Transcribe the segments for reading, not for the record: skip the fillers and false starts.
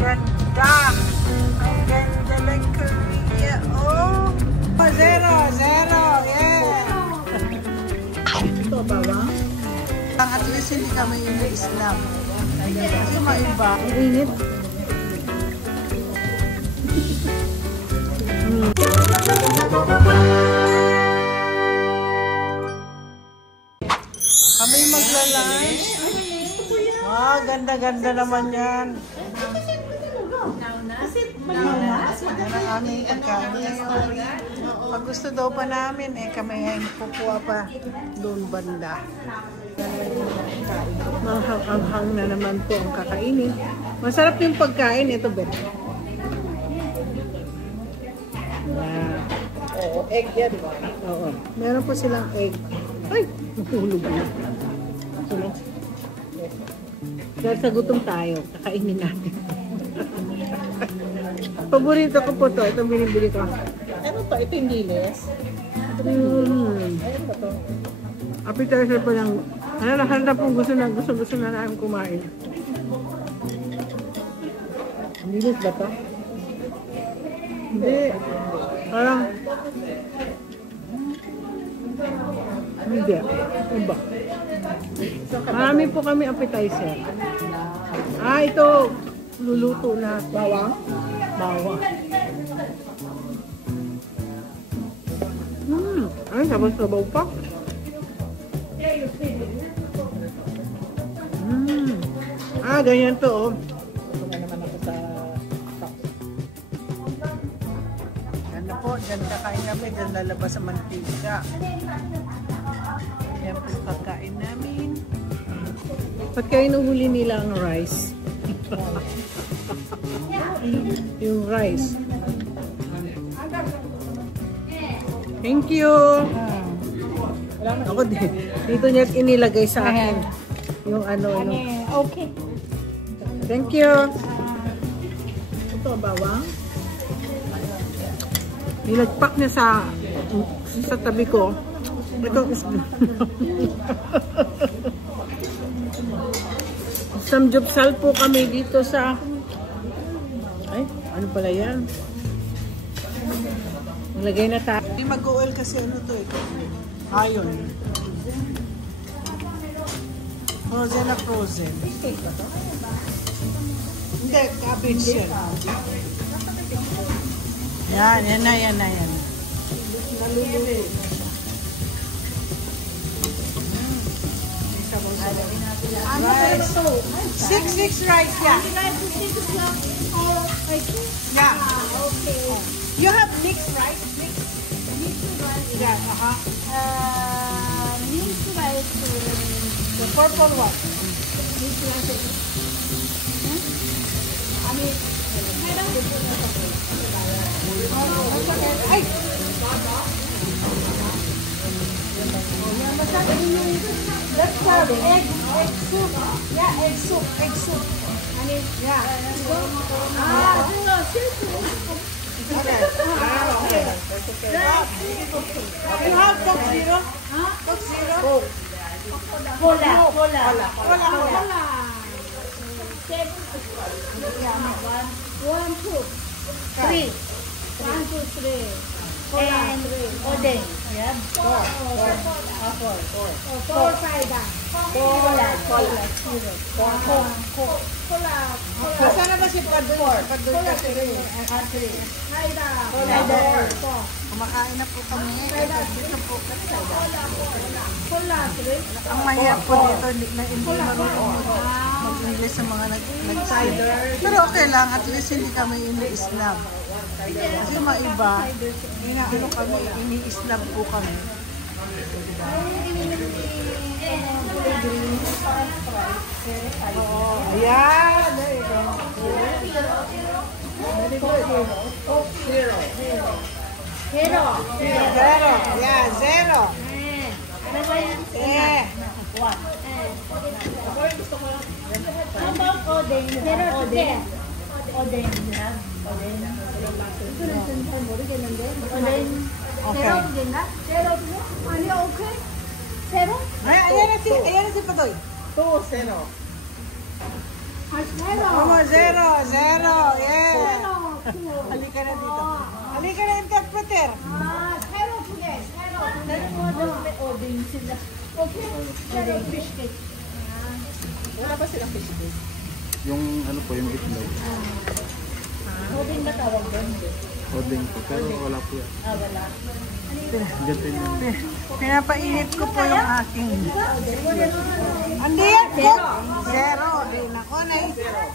Ganda! Ang ganda ng Korea! Oh! Zero! Zero! Yeah! Ito ba ba? At least hindi kami ini-Islam. Kasi maiba. Ang init. Kami magla-lunch. Wow, ganda-ganda naman yan. Yan ang aming pagkain. Pag gusto daw pa namin, kami ay kukuha pa doon banda. Manghang-anghang na naman po ang kakainin. Masarap yung pagkain. Ito ba? Oo, egg yan, diba? Oo. Meron po silang egg. Ay! Mahulog na. Dahil sa gutom tayo, kakainin natin. Paborito ko po to. Ito binibili ko. Ano pa? Ito yung diles? Ayun ba to? Appetizer pa lang. Handa pong gusto na namin kumain. Diles ba to? Hindi. Parang hindi. Iba. Marami po kami appetizer. Ito. Luluto na. Bawang? Bawang. Ay, tapos sabaw pa. Ganyan to, oh. Ito naman ako sa top. Ano po, dyan kakain kami. Dyan lalabas sa mantika. Yan po kakain namin. Ba't kayo nahuli nila ang rice? Yung rice. Thank you. Ako dito niya inilagay sa akin. Yung ano. Okay. Thank you. Ito, bawang. Nilagpak niya sa tabi ko. Ito is samjupsal po kami dito sa ano pala yan? Nilagay na tayo. Hindi mag-oil kasi ano to Ayon. Frozen na frozen. Steak ba to? Hindi, cabbage yan. Yan na. Naluluto. Rice. 6 rice, yeah. Yeah. Okay. You have mixed rice? Mixed rice? Yeah, mixed rice. The purple one. Mixed rice. Ay! That's called egg soup. Yeah, egg soup. Yeah. You have Coke Zero? Coke Zero? Cola. 1, 2, 3. 1, 2, 3. And Oden. Yeah. 4. 4, 5. Cola. Asa na ba si Padoy? Padoy kasi rin. Kumakain na po kami. Dito po. Ang mahirap po dito, hindi marunong mag-English sa mga nag-cider. Pero okay lang, at least hindi kami ini-Islam. Kasi maiba, ano kami, ini-Islam po kami. Ayan! There you go. Coke Zero. Yeah, zero. Ano ba yan? What? How about Oden? Oden. Ayan na si Padoy. 2-0. Zero. Halika na dito. Halika na, interpreter. Pero po guys, pero mo daw may obing sila. Okay, pero fish cake. Wala ba silang fish cake? Yung ano po, yung itlog. Obing ba tawag doon? Odeng po, pero wala po yan. Wala. Ganito yung Pinapainit ko po yung aking. Andi yan, cook. Zero. Din ako na.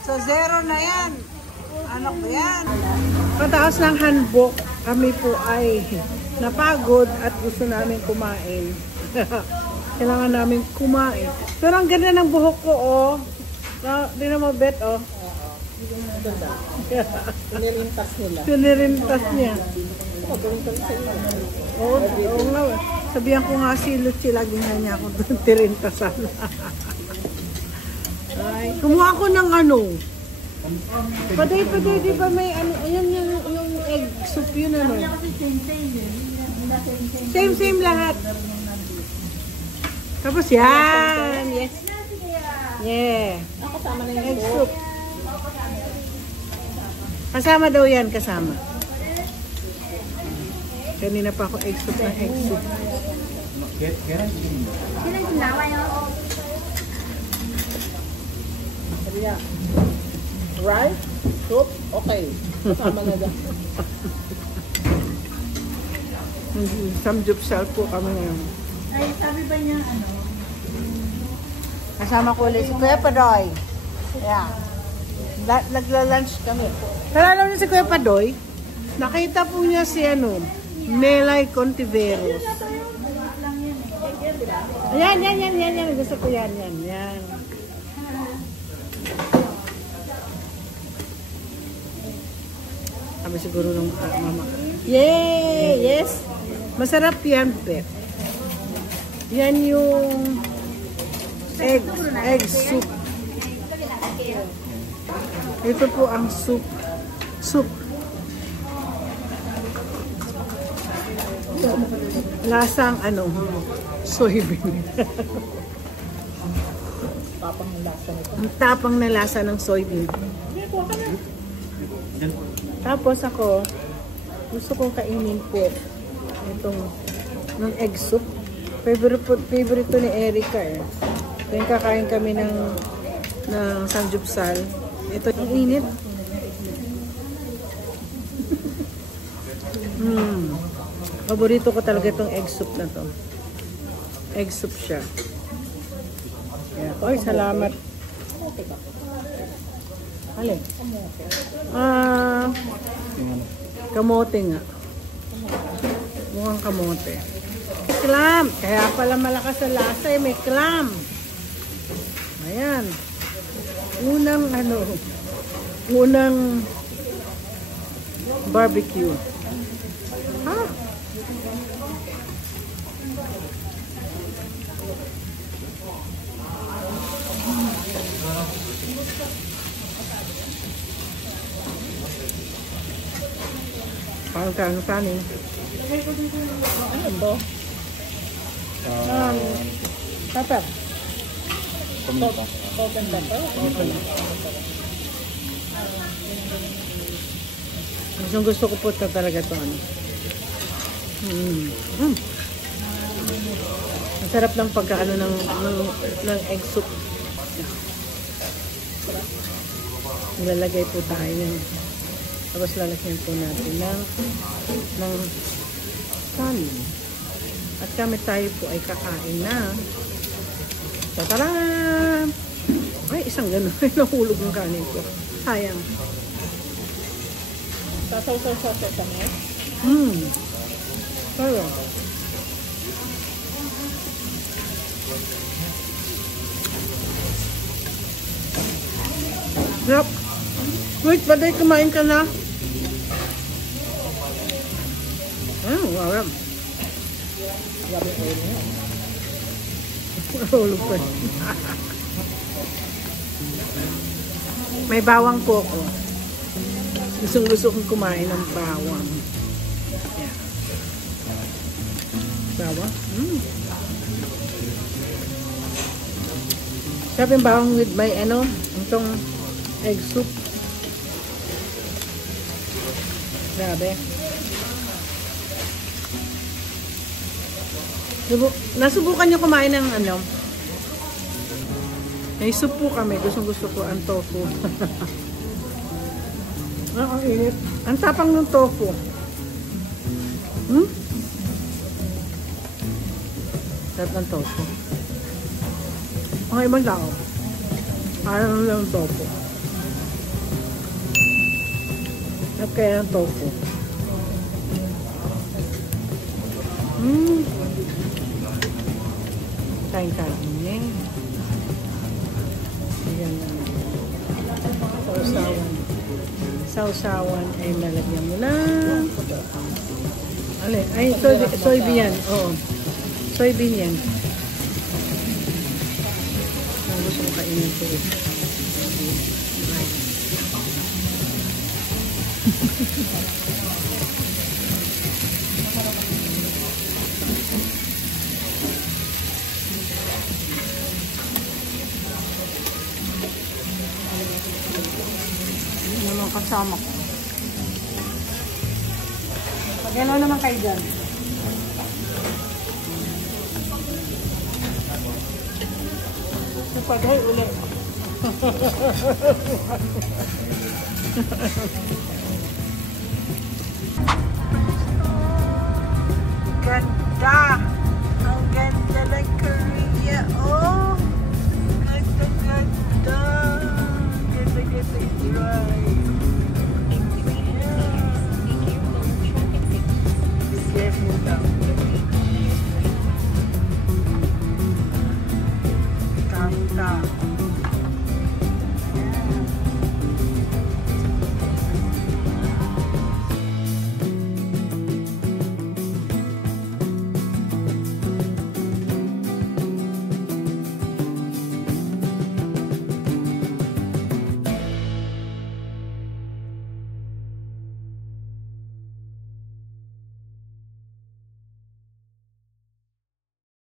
So, zero na yan. Ano ba yan? Pataas ng handbook, kami po ay napagod at gusto namin kumain. Kailangan namin kumain. Pero ang ganda ng buhok ko, oh. Di na mo bet, oh. Nirintas nila. Pinirintas niya. Oo, nga. Sabihan ko nga si Luchi, lagi nga niya ako doon tirintasan. Ay, kumuha ko ng ano. Paday, di ba may ano, ayan yung egg soup yun ano. Same lahat. Tapos yan. Yes. Yeah. Ako tama na yung Egg soup. Kasama daw yan, kasama. Kanina pa ako egg soup ng egg soup. Sinang sinawa yung rice, soup, okay. Kasama na daw. Samjupsal po kami ngayon. Ay, sabi ba niya ano? Kasama ko ulit si Kuya Padoy. Yeah. Nagla-lunch kami. Pero alam niyo si Kuya Padoy, nakita po niya si ano, Melay Contiveros. Yan. Gusto ko yan. Sabi siguro ng mama. Yay! Yes! Masarap yan, Pep. Yan yung egg soup. Ito po ang soup. Lasang ano, soybean. Tapang ng lasa nito. Ang tapang na lasa ng soybean. Tapos ako, gusto kong kainin po itong ng egg soup. Favorite to ni Erica eh. Tuwing kakain kami ng samjupsal. Ito yung init. Paborito ko talaga itong egg soup na to. Egg soup siya. Yeah. Oy, salamat. Alin? Kamote nga. Mukhang kamote. Clam. Kaya pala malakas sa lasa eh. May clam. Ayan. Unang barbecue. Ha? Parang kanin. Ano to? Pepper. Salt and pepper? Gusto ko po talaga ito. Ang sarap ng pagkaano ng egg soup. Nilalagay po tayo yan. Tapos lalagyan po natin ng kanin. At kami tayo po ay kakain na. Tataram! Ay, isang gano'n. Nahulog ng kanin ko. Sayang. Sasaw-saw-saw kami? Pero, yep. Wait, Paday, kumain ka na? Wow. Hulog pa. May bawang po ako. Gusto kong kumain ng bawang. Yeah. Bawang? Sabi yung bawang with my itong egg soup. Grabe. Nasubukan niyo kumain ng ano? May soup po kami. Gusto ko ang tofu. Ang init. Ang tapang ng tofu. Sarap ng tofu. Ang ibang tao. Ayaw lang ng tofu. Sarap kaya ng tofu. Kain-kain niya. Ayan na. Sausawan. Sausawan ay lalagyan mo lang. Ay, soybean yan. Oo. Soybean yan. Ang gusto ko kainin ko. Naman kasama ko. Pag-hello naman kayo dyan. Pag-hi ulit. Ganda! Ang ganda ng Korea. Oh! Ganda, ganda! Ganda, ganda, right.